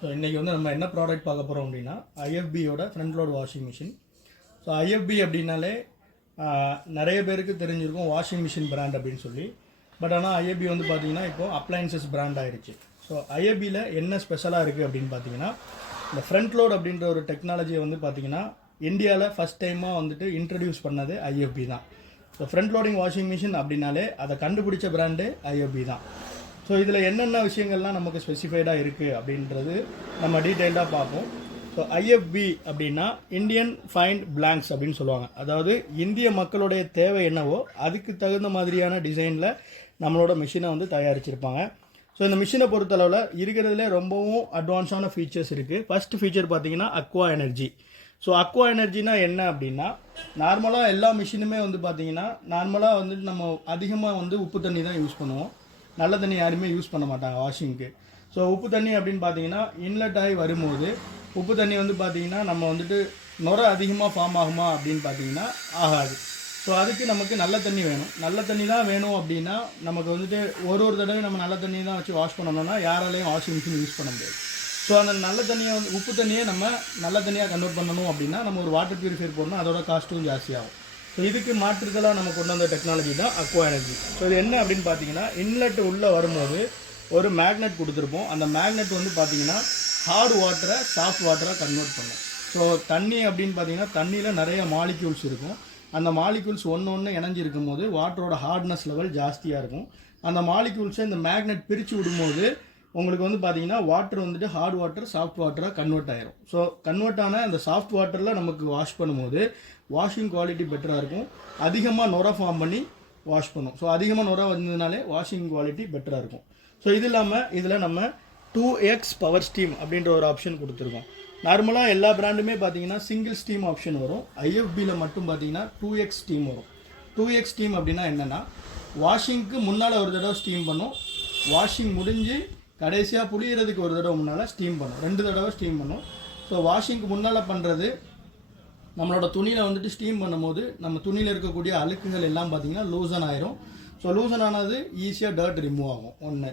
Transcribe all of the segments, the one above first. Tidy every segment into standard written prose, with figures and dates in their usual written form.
So இன்றைக்கி வந்து நம்ம என்ன ப்ராடக்ட் பார்க்க போகிறோம் அப்படின்னா ஐஎஃபியோட front load washing machine. So IFB அப்படின்னாலே நிறைய பேருக்கு தெரிஞ்சிருக்கும் வாஷிங் மிஷின் பிராண்ட் அப்படின்னு சொல்லி. பட் ஆனால் ஐஎஃபி வந்து பார்த்திங்கன்னா இப்போது அப்ளையன்சஸ் பிராண்ட் ஆகிடுச்சு. ஸோ ஐஎஃபியில் என்ன ஸ்பெஷலாக இருக்குது அப்படின்னு பார்த்தீங்கன்னா, இந்த ஃப்ரண்ட் லோட் அப்படின்ற ஒரு டெக்னாலஜியை வந்து பார்த்திங்கன்னா இந்தியாவில் ஃபஸ்ட் டைமாக வந்துட்டு இன்ட்ரடியூஸ் பண்ணது ஐஎஃபி தான். So front loading washing machine அப்படின்னாலே அதை கண்டுபிடிச்ச பிராண்டு ஐஎஃபி தான். ஸோ இதில் என்னென்ன விஷயங்கள்லாம் நமக்கு ஸ்பெசிஃபைடாக இருக்குது அப்படின்றது நம்ம டீட்டெயில்டாக பார்ப்போம். ஸோ ஐஎஃப்பி அப்படின்னா இந்தியன் ஃபைண்ட் பிளாங்க்ஸ் அப்படின்னு சொல்லுவாங்க. அதாவது இந்திய மக்களுடைய தேவை என்னவோ அதுக்கு தகுந்த மாதிரியான டிசைனில் நம்மளோட மிஷினை வந்து தயாரிச்சிருப்பாங்க. ஸோ இந்த மிஷினை பொறுத்தளவில் இருக்கிறதுல ரொம்பவும் அட்வான்ஸான ஃபீச்சர்ஸ் இருக்குது. ஃபஸ்ட் ஃபீச்சர் பார்த்தீங்கன்னா அக்வா எனர்ஜி. ஸோ அக்வா எனர்ஜினா என்ன அப்படின்னா, நார்மலாக எல்லா மிஷினுமே வந்து பார்த்தீங்கன்னா நார்மலாக வந்துட்டு நம்ம அதிகமாக வந்து உப்பு தண்ணி தான் யூஸ் பண்ணுவோம். நல்ல தண்ணி யாருமே யூஸ் பண்ண மாட்டாங்க வாஷிங்க்கு. ஸோ உப்பு தண்ணி அப்படின்னு பார்த்தீங்கன்னா இன்லெட் ஆகி வரும்போது உப்பு தண்ணி வந்து பார்த்தீங்கன்னா நம்ம வந்துட்டு நுரை அதிகமாக ஃபார்ம் ஆகுமா அப்படின்னு பார்த்தீங்கன்னா ஆகாது. ஸோ அதுக்கு நமக்கு நல்ல தண்ணி வேணும். நல்ல தண்ணி தான் வேணும் அப்படின்னா நமக்கு வந்துட்டு ஒரு தடவை நம்ம நல்ல தண்ணி தான் வச்சு வாஷ் பண்ணணும்னா யாராலையும் வாஷிங் மிஷின் யூஸ் பண்ண முடியாது. ஸோ அந்த நல்ல தண்ணியை வந்து உப்பு தண்ணியை நம்ம நல்ல தண்ணியாக கன்வெர்ட் பண்ணணும் அப்படின்னா நம்ம ஒரு வாட்டர் பியூரிஃபையர் போடணும், அதோட காஸ்ட்டும் ஜாஸ்தியாகும். ஸோ இதுக்கு மாற்றுதலாக நம்ம கொண்டு வந்த டெக்னாலஜி தான் அக்வா எனர்ஜி. ஸோ இது என்ன அப்படின்னு பார்த்தீங்கன்னா, இன்லெட் உள்ளே வரும்போது ஒரு மேக்னெட் கொடுத்துருப்போம். அந்த மேக்னெட் வந்து பார்த்தீங்கன்னா ஹார்ட் வாட்டரை சாஃப்ட் வாட்டராக கன்வெர்ட் பண்ணும். ஸோ தண்ணி அப்படின்னு பார்த்தீங்கன்னா தண்ணியில் நிறைய மாலிக்யூல்ஸ் இருக்கும். அந்த மாலிக்யூல்ஸ் ஒன்று இணைஞ்சிருக்கும் போது வாட்டரோட ஹார்ட்னஸ் லெவல் ஜாஸ்தியாக இருக்கும். அந்த மாலிக்யூல்ஸை இந்த மேக்னெட் பிரித்து விடும்போது உங்களுக்கு வந்து பார்த்தீங்கன்னா வாட்டர் வந்துட்டு ஹார்ட் வாட்டர் சாஃப்ட் வாட்டராக கன்வெர்ட் ஆயிரும். ஸோ கன்வெர்ட் ஆன அந்த சாஃப்ட் வாட்டரில் நமக்கு வாஷ் பண்ணும்போது வாஷிங் குவாலிட்டி பெட்டராக இருக்கும். அதிகமாக நுரை ஃபார்ம் பண்ணி வாஷ் பண்ணும். ஸோ அதிகமாக நுரை வந்ததுனாலே வாஷிங் குவாலிட்டி பெட்டராக இருக்கும். ஸோ இது இல்லாமல் இதில் நம்ம 2x பவர் ஸ்டீம் அப்படின்ற ஒரு ஆப்ஷன் கொடுத்துருக்கோம். நார்மலாக எல்லா பிராண்டுமே பார்த்தீங்கன்னா சிங்கிள் ஸ்டீம் ஆப்ஷன் வரும். ஐஎஃபியில் மட்டும் பார்த்தீங்கன்னா 2x ஸ்டீம் வரும். 2x ஸ்டீம் அப்படின்னா என்னென்னா, வாஷிங்க்கு முன்னால் ஒரு தடவை ஸ்டீம் பண்ணும், வாஷிங் முடிஞ்சு கடைசியாக புளியறதுக்கு ஒரு தடவை முன்னால் ஸ்டீம் பண்ணும், 2 தடவை ஸ்டீம் பண்ணும். ஸோ வாஷிங்க்கு முன்னால் பண்ணுறது நம்மளோட துணியில் வந்துட்டு ஸ்டீம் பண்ணும்போது நம்ம துணியில் இருக்கக்கூடிய அழுக்குகள் எல்லாம் பார்த்திங்கன்னா லூசன் ஆயிரும். ஸோ லூசன் ஆனது ஈஸியாக டர்ட் ரிமூவ் ஆகும். ஒன்று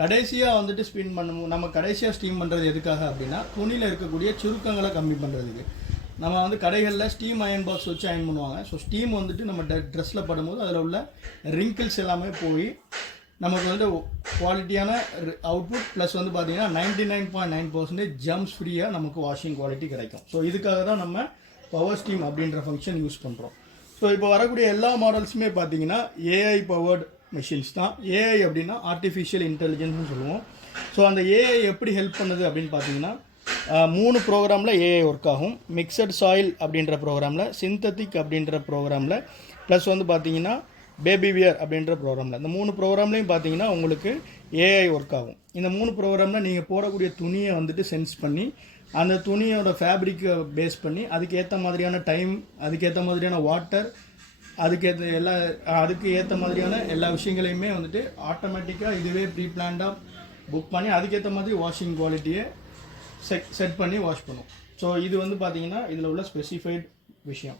கடைசியாக வந்துட்டு ஸ்பின் பண்ணும். நம்ம கடைசியாக ஸ்டீம் பண்ணுறது எதுக்காக அப்படின்னா துணியில் இருக்கக்கூடிய சுருக்கங்களை கம்மி பண்ணுறதுக்கு. நம்ம வந்து கடைகளில் ஸ்டீம் அயன் பாக்ஸ் வச்சு அயன் பண்ணுவாங்க. ஸோ ஸ்டீம் வந்துட்டு நம்ம ட்ரெஸ்ஸில் படும்போது அதில் உள்ள ரிங்கிள்ஸ் எல்லாமே போய் நமக்கு வந்து குவாலிட்டியான அவுட்புட் ப்ளஸ் வந்து பார்த்தீங்கன்னா 99.9% ஜம்ஸ் ஃப்ரீயாக நமக்கு வாஷிங் குவாலிட்டி கிடைக்கும். ஸோ இதுக்காக தான் நம்ம பவர் ஸ்டீம் அப்படின்ற ஃபங்க்ஷன் யூஸ் பண்ணுறோம். ஸோ இப்போ வரக்கூடிய எல்லா மாடல்ஸுமே பார்த்தீங்கன்னா ஏஐ பவர்டு மிஷின்ஸ் தான். ஏஐ அப்படின்னா ஆர்டிஃபிஷியல் இன்டெலிஜென்ஸ்னு சொல்லுவோம். ஸோ அந்த ஏஐ எப்படி ஹெல்ப் பண்ணுது அப்படின்னு பார்த்தீங்கன்னா 3 ப்ரோக்ராமில் ஏஐ ஒர்க் ஆகும். மிக்சட் சாயில் அப்படின்ற ப்ரோக்ராமில், சிந்தட்டிக் அப்படின்ற ப்ரோக்ராமில், ப்ளஸ் வந்து பார்த்தீங்கன்னா பேபிவியர் அப்படின்ற ப்ரோக்ராமில். இந்த 3 ப்ரோக்ராம்லையும் பார்த்தீங்கன்னா உங்களுக்கு ஏஐ ஒர்க் ஆகும். இந்த 3 ப்ரோக்ராமில் நீங்கள் போடக்கூடிய துணியை வந்துட்டு சென்ஸ் பண்ணி அந்த துணியோட ஃபேப்ரிக்கை பேஸ் பண்ணி அதுக்கு மாதிரியான டைம், அதுக்கேற்ற மாதிரியான வாட்டர், அதுக்கு ஏற்ற மாதிரியான எல்லா விஷயங்களையுமே வந்துட்டு ஆட்டோமேட்டிக்காக இதுவே ப்ரீ பிளான்டாக புக் பண்ணி அதுக்கேற்ற மாதிரி வாஷிங் குவாலிட்டியை செட் பண்ணி வாஷ் பண்ணும். ஸோ இது வந்து பார்த்தீங்கன்னா இதில் உள்ள ஸ்பெசிஃபைட் விஷயம்.